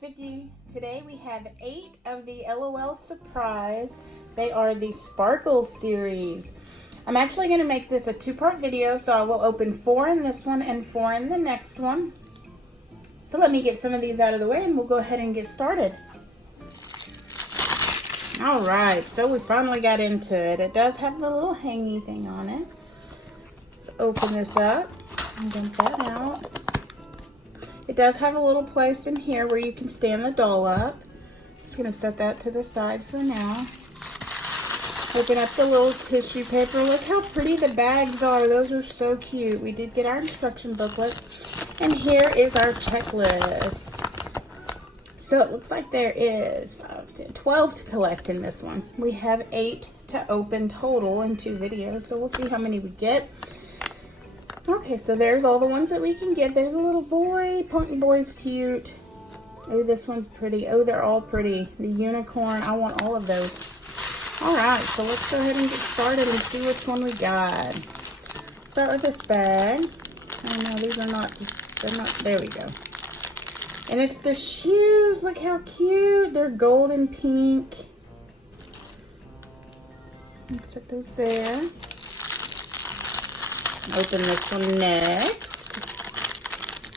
Vicky. Today we have 8 of the LOL Surprise. They are the Sparkle series. I'm actually going to make this a 2-part video, so I will open 4 in this one and 4 in the next one. So let me get some of these out of the way and we'll go ahead and get started. Alright, so we finally got into it. It does have the little hangy thing on it. Let's open this up and dump that out. It does have a little place in here where you can stand the doll up. Just going to set that to the side for now. Open up the little tissue paper. Look how pretty the bags are. Those are so cute. We did get our instruction booklet. And here is our checklist. So it looks like there is 5, 10, 12 to collect in this one. We have 8 to open total in 2 videos. So we'll see how many we get. Okay, so there's all the ones that we can get. There's a little boy. Pointy boy's cute. Oh, this one's pretty. Oh, they're all pretty. The unicorn. I want all of those. All right, so let's go ahead and get started and see which one we got. Start with this bag. Oh no, these are not, they're not, there we go. And it's the shoes. Look how cute. They're gold and pink. Let's set those there. Open this one next.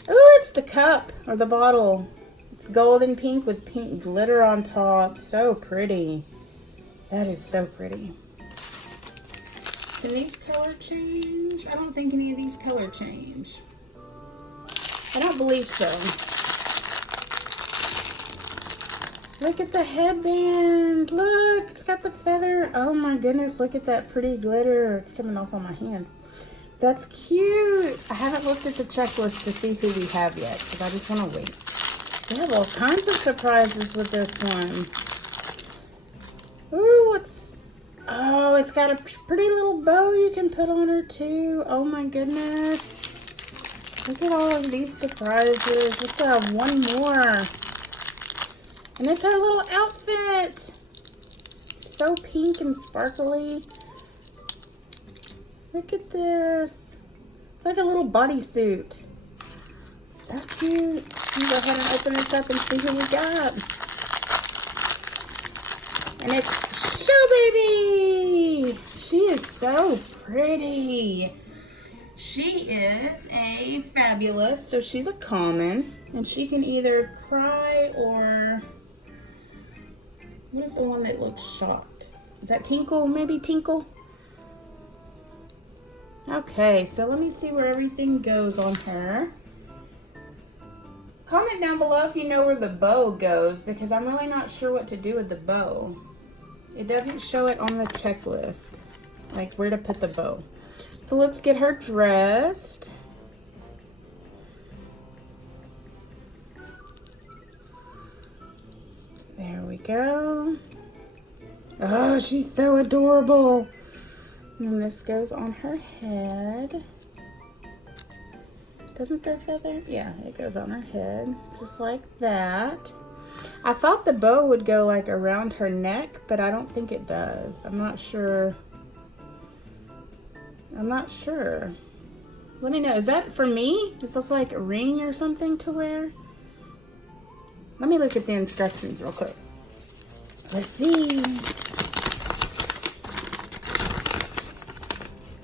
Oh, it's the cup or the bottle. It's gold and pink with pink glitter on top. So pretty. That is so pretty. Can these color change? I don't think any of these color change. I don't believe so. Look at the headband. Look, it's got the feather. Oh my goodness, look at that pretty glitter. It's coming off on my hands. That's cute. I haven't looked at the checklist to see who we have yet, because I just want to wait. We have all kinds of surprises with this one. Ooh, oh, it's got a pretty little bow you can put on her too. Oh my goodness. Look at all of these surprises. We still have one more. And it's our little outfit. So pink and sparkly. Look at this. It's like a little bodysuit. So cute. Let me go ahead and open this up and see who we got. And it's Show Baby. She is so pretty. She is a fabulous, so she's a common. And she can either cry or... what is the one that looks shocked? Is that Tinkle? Maybe Tinkle? Okay, so let me see where everything goes on her. Comment down below if you know where the bow goes, because I'm really not sure what to do with the bow. It doesn't show it on the checklist, like where to put the bow. So let's get her dressed. There we go. Oh, she's so adorable. And this goes on her head. Doesn't the feather? Yeah, it goes on her head, just like that. I thought the bow would go like around her neck, but I don't think it does. I'm not sure. I'm not sure. Let me know. Is that for me? Is this like a ring or something to wear? Let me look at the instructions real quick. Let's see.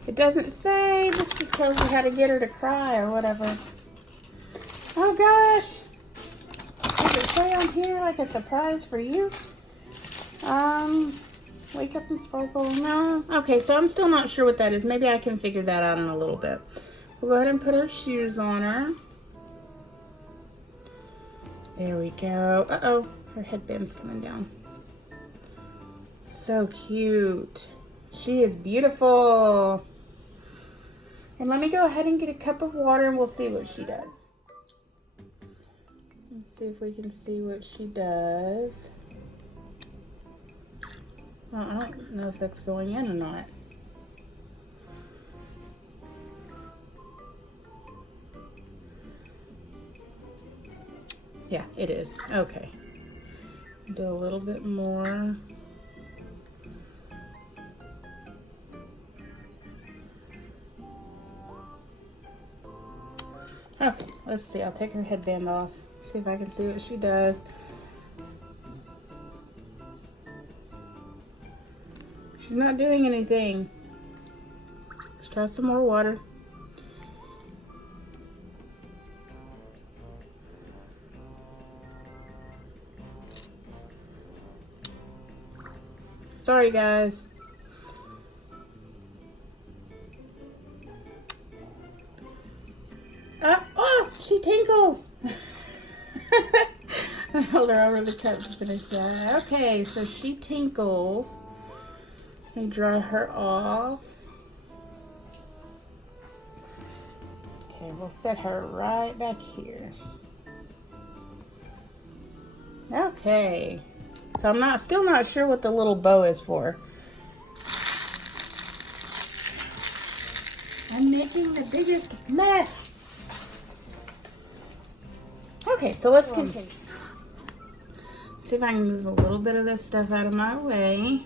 It doesn't say. This just tells you how to get her to cry or whatever. Oh gosh. Does it say on here like a surprise for you? Wake up and sparkle. No. Okay, so I'm still not sure what that is. Maybe I can figure that out in a little bit. We'll go ahead and put her shoes on her. There we go. Uh-oh. Her headband's coming down. So cute. She is beautiful. And let me go ahead and get a cup of water and we'll see what she does. Let's see if we can see what she does. Well, I don't know if that's going in or not. Yeah, it is. Okay. Do a little bit more. Okay, let's see. I'll take her headband off See if I can see what she does. She's not doing anything. Let's try some more water. Sorry, guys. Oh, she tinkles. I held her over the cup to finish that. Okay, so she tinkles. Let me dry her off. Okay, we'll set her right back here. Okay. So I'm still not sure what the little bow is for. I'm making the biggest mess. Okay, so let's continue. See if I can move a little bit of this stuff out of my way.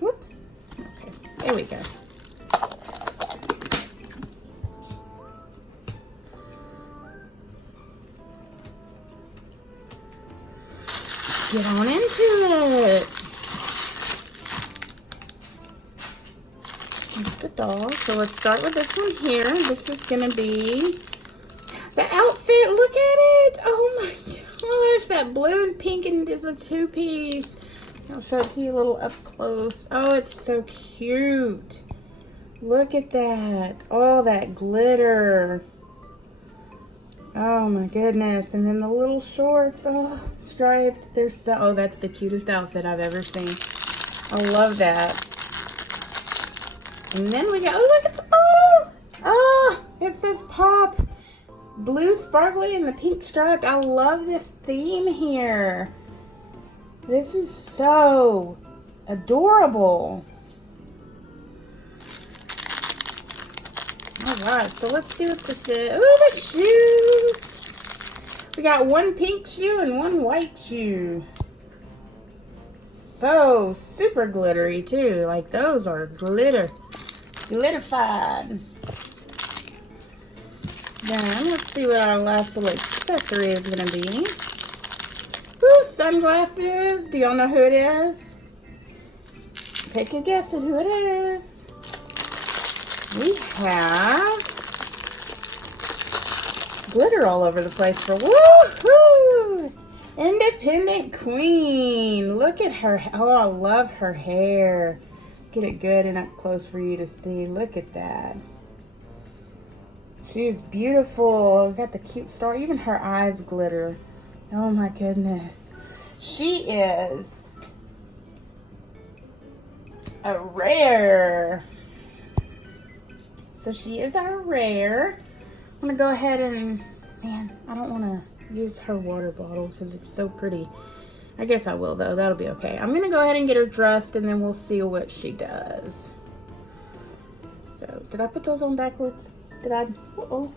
Whoops. Okay, there we go. Get on into it. Here's the doll. So let's start with this one here. This is gonna be the outfit. Look at it. Oh my gosh, that blue and pink and is a two-piece. I'll show it to you a little up close. Oh, it's so cute. Look at that. All that glitter. Oh my goodness. And then the little shorts, oh, striped. They're so, oh, that's the cutest outfit I've ever seen. I love that. And then we got, oh, look at the bottle. Oh, it says pop. Blue sparkly and the pink striped. I love this theme here. This is so adorable. All right, so let's see what this is. Oh, the shoes. We got one pink shoe and one white shoe. So super glittery too. Like those are glitterified. Then let's see what our last little accessory is gonna be. Ooh, sunglasses. Do y'all know who it is? Take a guess at who it is. We have glitter all over the place for woohoo! Independent Queen. Look at her. Oh, I love her hair. Get it good and up close for you to see. Look at that. She is beautiful. Got the cute star. Even her eyes glitter. Oh my goodness. She is a rare. So she is our rare. I'm gonna go ahead and, man, I don't wanna use her water bottle because it's so pretty. I guess I will though, that'll be okay. I'm gonna go ahead and get her dressed and then we'll see what she does. So, did I put those on backwards? Did I? Uh-oh.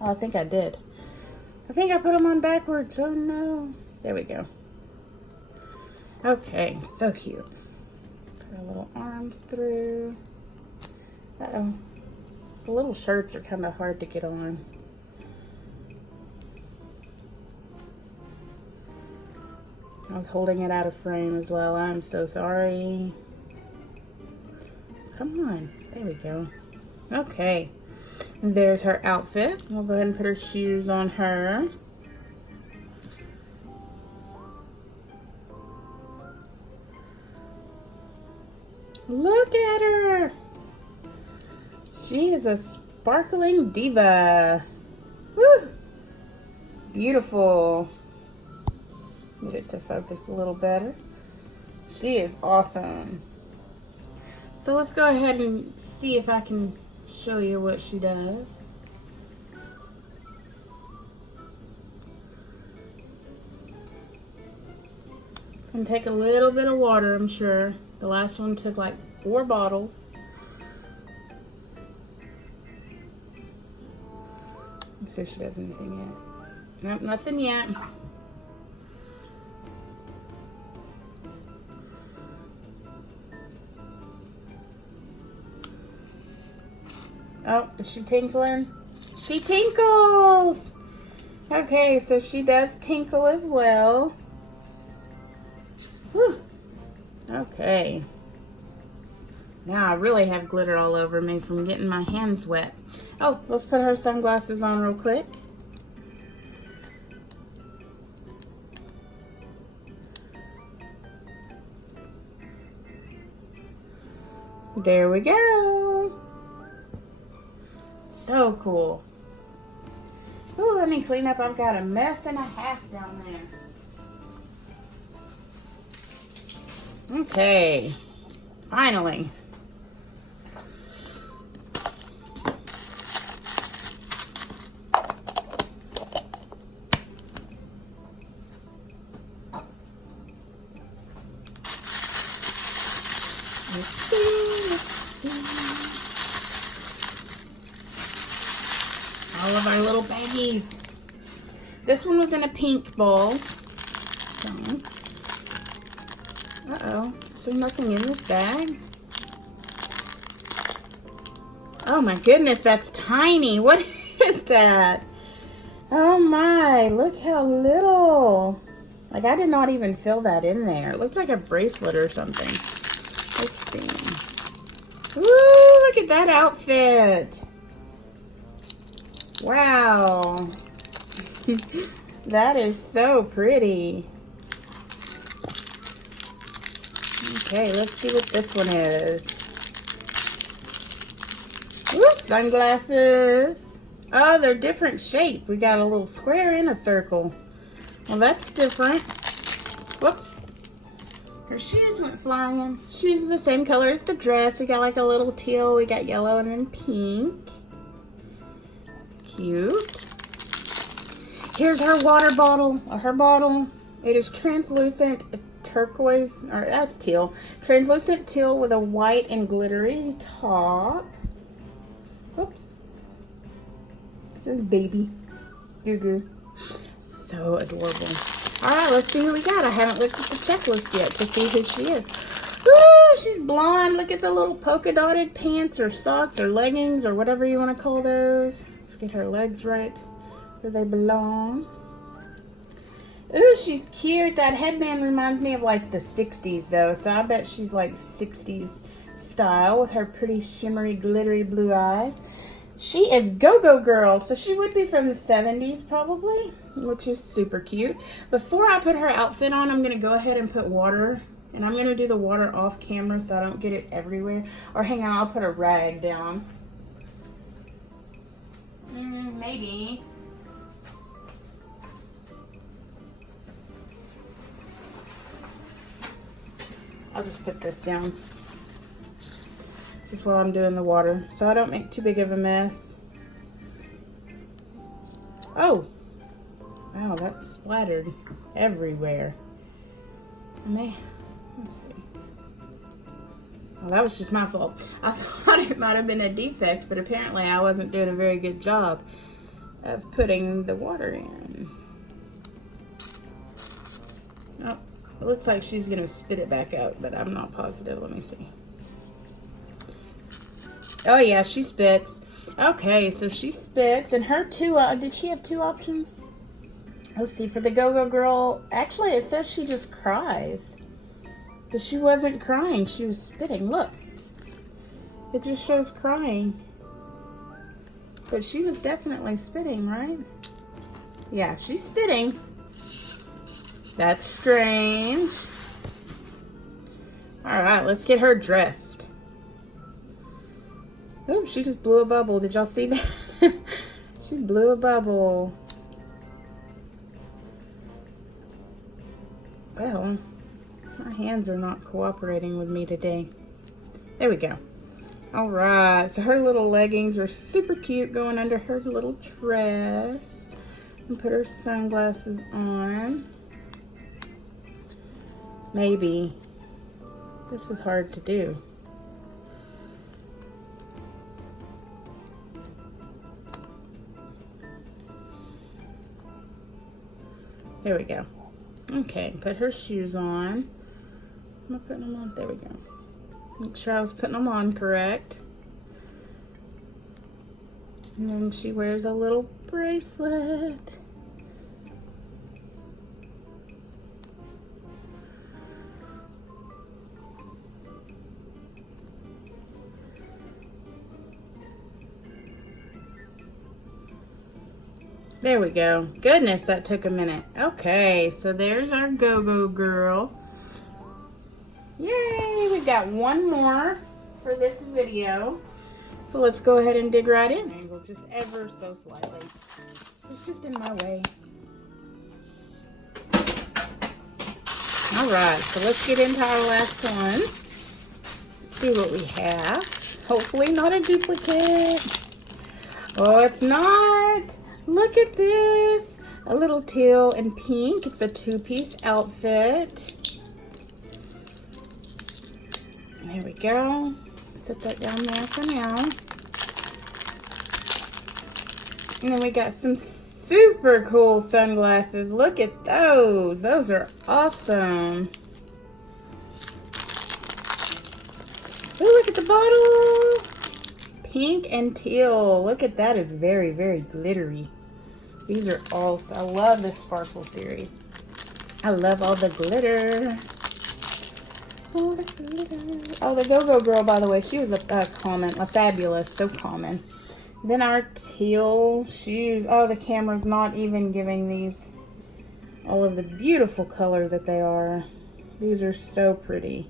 Oh, I think I did. I think I put them on backwards. Oh no. There we go. Okay, so cute. Put her little arms through. Uh-oh. The little shirts are kind of hard to get on. I was holding it out of frame as well. I'm so sorry. Come on. There we go. Okay. And there's her outfit. We'll go ahead and put her shoes on her. Look at her. She is a sparkling diva. Woo! Beautiful. Get it to focus a little better. She is awesome. So let's go ahead and see if I can show you what she does. It's gonna take a little bit of water, I'm sure. The last one took like 4 bottles. Let's see if she does anything yet. Nope, nothing yet. Oh, is she tinkling? She tinkles! Okay, so she does tinkle as well. Whew. Okay. Now I really have glitter all over me from getting my hands wet. Oh, let's put her sunglasses on real quick. There we go. So cool. Ooh, let me clean up. I've got a mess and a half down there. Okay. Finally. Let's see. All of our little baggies. This one was in a pink bowl. Uh-oh. There's nothing in this bag. Oh my goodness, that's tiny. What is that? Oh my, look how little. Like, I did not even fill that in there. It looks like a bracelet or something. Let's see. Ooh, look at that outfit. Wow. That is so pretty. Okay, let's see what this one is. Ooh, sunglasses. Oh, they're different shape. We got a little square and a circle. Well, that's different. Whoops. Her shoes went flying. Shoes are the same color as the dress. We got like a little teal. We got yellow and then pink. Cute. Here's her water bottle. Her bottle. It is translucent turquoise, or that's teal. Translucent teal with a white and glittery top. Whoops. This is baby. Goo goo. So adorable. Alright, let's see who we got. I haven't looked at the checklist yet to see who she is. Ooh, she's blonde. Look at the little polka dotted pants or socks or leggings or whatever you want to call those. Let's get her legs right where they belong. Ooh, she's cute. That headband reminds me of like the 60s though. So I bet she's like 60s style with her pretty shimmery, glittery blue eyes. She is Go-Go Girl, so she would be from the 70s probably, which is super cute. Before I put her outfit on, I'm going to go ahead and put water, and I'm going to do the water off camera so I don't get it everywhere. Or hang on, I'll put a rag down. Maybe. I'll just put this down. Just while I'm doing the water, so I don't make too big of a mess. Oh, wow, that splattered everywhere. Let's see. Oh, that was just my fault. I thought it might have been a defect, but apparently I wasn't doing a very good job of putting the water in. Oh, it looks like she's gonna spit it back out, but I'm not positive. Let me see. Oh yeah, she spits. Okay, so she spits, and her two, did she have two options? Let's see, for the Go-Go Girl, actually it says she just cries. But she wasn't crying, she was spitting, look. It just shows crying. But she was definitely spitting, right? Yeah, she's spitting. That's strange. Alright, let's get her dressed. Oh, she just blew a bubble. Did y'all see that? She blew a bubble. Well, my hands are not cooperating with me today. There we go. All right, so her little leggings are super cute going under her little dress. And put her sunglasses on. Maybe. This is hard to do. There we go. Okay, put her shoes on. Am I putting them on? There we go. Make sure I was putting them on correct. And then she wears a little bracelet. There we go. Goodness, that took a minute. Okay, so there's our go-go girl. Yay, we got one more for this video. So let's go ahead and dig right in. Angle just ever so slightly. It's just in my way. All right, so let's get into our last one. Let's see what we have. Hopefully not a duplicate. Oh, it's not. Look at this. A little teal and pink. It's a two-piece outfit. There we go. Set that down there for now. And then we got some super cool sunglasses. Look at those. Those are awesome. Oh, look at the bottle. Pink and teal. Look at that. It's very, very glittery. These are all, I love this sparkle series. I love all the glitter. All the glitter. Oh, the go-go girl, by the way, she was a fabulous, so common. Then our teal shoes. Oh, the camera's not even giving these all of the beautiful color that they are. These are so pretty.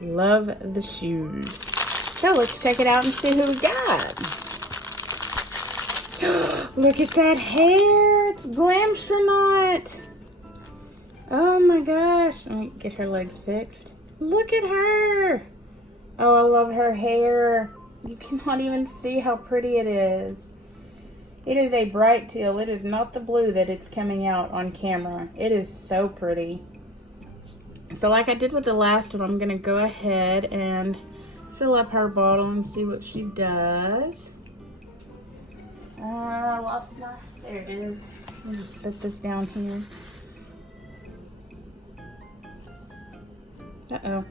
Love the shoes. So let's check it out and see who we got. Look at that hair. It's Glamstronaut. Oh my gosh. Let me get her legs fixed. Look at her. Oh, I love her hair. You cannot even see how pretty it is. It is a bright teal. It is not the blue that it's coming out on camera. It is so pretty. So like I did with the last one, I'm going to go ahead and fill up her bottle and see what she does. I lost my, there it is. Let me just set this down here. Uh-oh.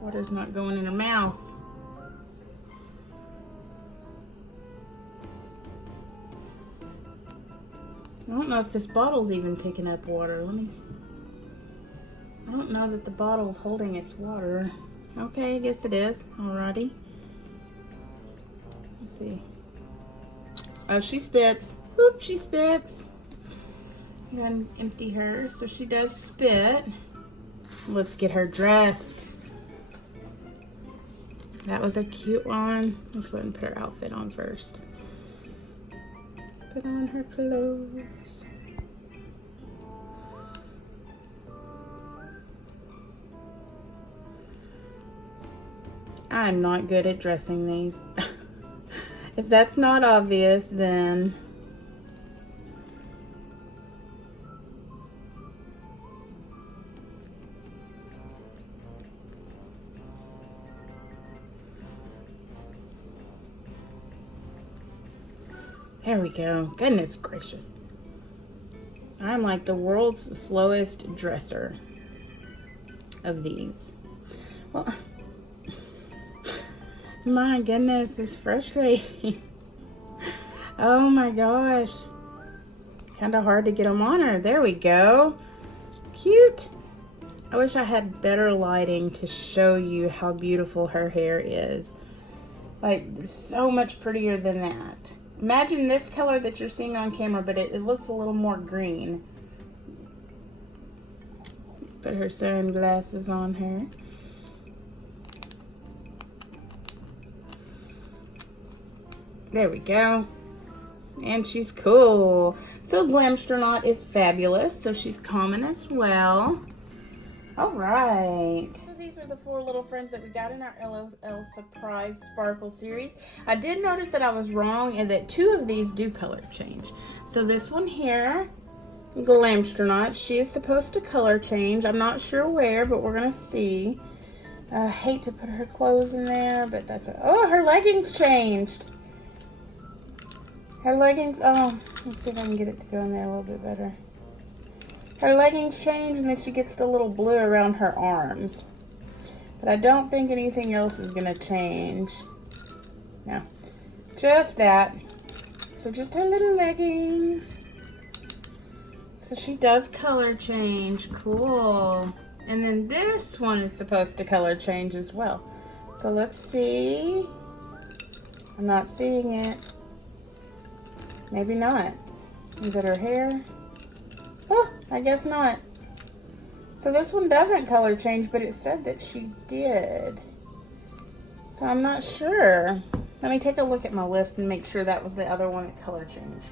Water's not going in her mouth. I don't know if this bottle's even picking up water. I don't know that the bottle's holding its water. Okay, I guess it is. Alrighty. Let's see. Oh, she spits. Oop, she spits. I'm gonna empty her. So she does spit. Let's get her dressed. That was a cute one. Let's go ahead and put her outfit on first. Put on her clothes. I'm not good at dressing these. If that's not obvious, then there we go. Goodness gracious. I'm like the world's slowest dresser of these. Well, my goodness, it's frustrating. Oh my gosh. Kind of hard to get them on her. There we go. Cute. I wish I had better lighting to show you how beautiful her hair is. Like, so much prettier than that. Imagine this color that you're seeing on camera, but it looks a little more green. Let's put her sunglasses on her. There we go. And she's cool. So Glamstronaut is fabulous. So she's common as well. All right. So these are the 4 little friends that we got in our LOL Surprise Sparkle series. I did notice that I was wrong and that 2 of these do color change. So this one here, Glamstronaut, she is supposed to color change. I'm not sure where, but we're going to see. I hate to put her clothes in there, but that's oh, her leggings changed. Her leggings, oh, let's see if I can get it to go in there a little bit better. Her leggings change, and then she gets the little blue around her arms. But I don't think anything else is gonna change. No, just that. So just her little leggings. So she does color change, cool. And then this one is supposed to color change as well. So let's see. I'm not seeing it. Maybe not. Is it her hair? Oh, I guess not. So this one doesn't color change, but it said that she did. So I'm not sure. Let me take a look at my list and make sure that was the other one that color changed.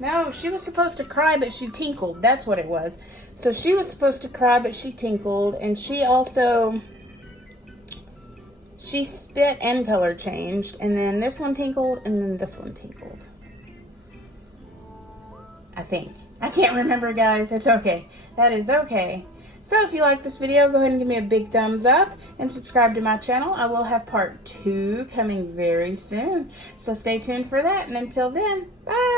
No, she was supposed to cry, but she tinkled. That's what it was. So she was supposed to cry, but she tinkled. And she also, she spit and color changed. And then this one tinkled, and then this one tinkled. I think. I can't remember, guys. It's okay. That is okay. So if you like this video, go ahead and give me a big thumbs up and subscribe to my channel. I will have part 2 coming very soon. So stay tuned for that. And until then, bye.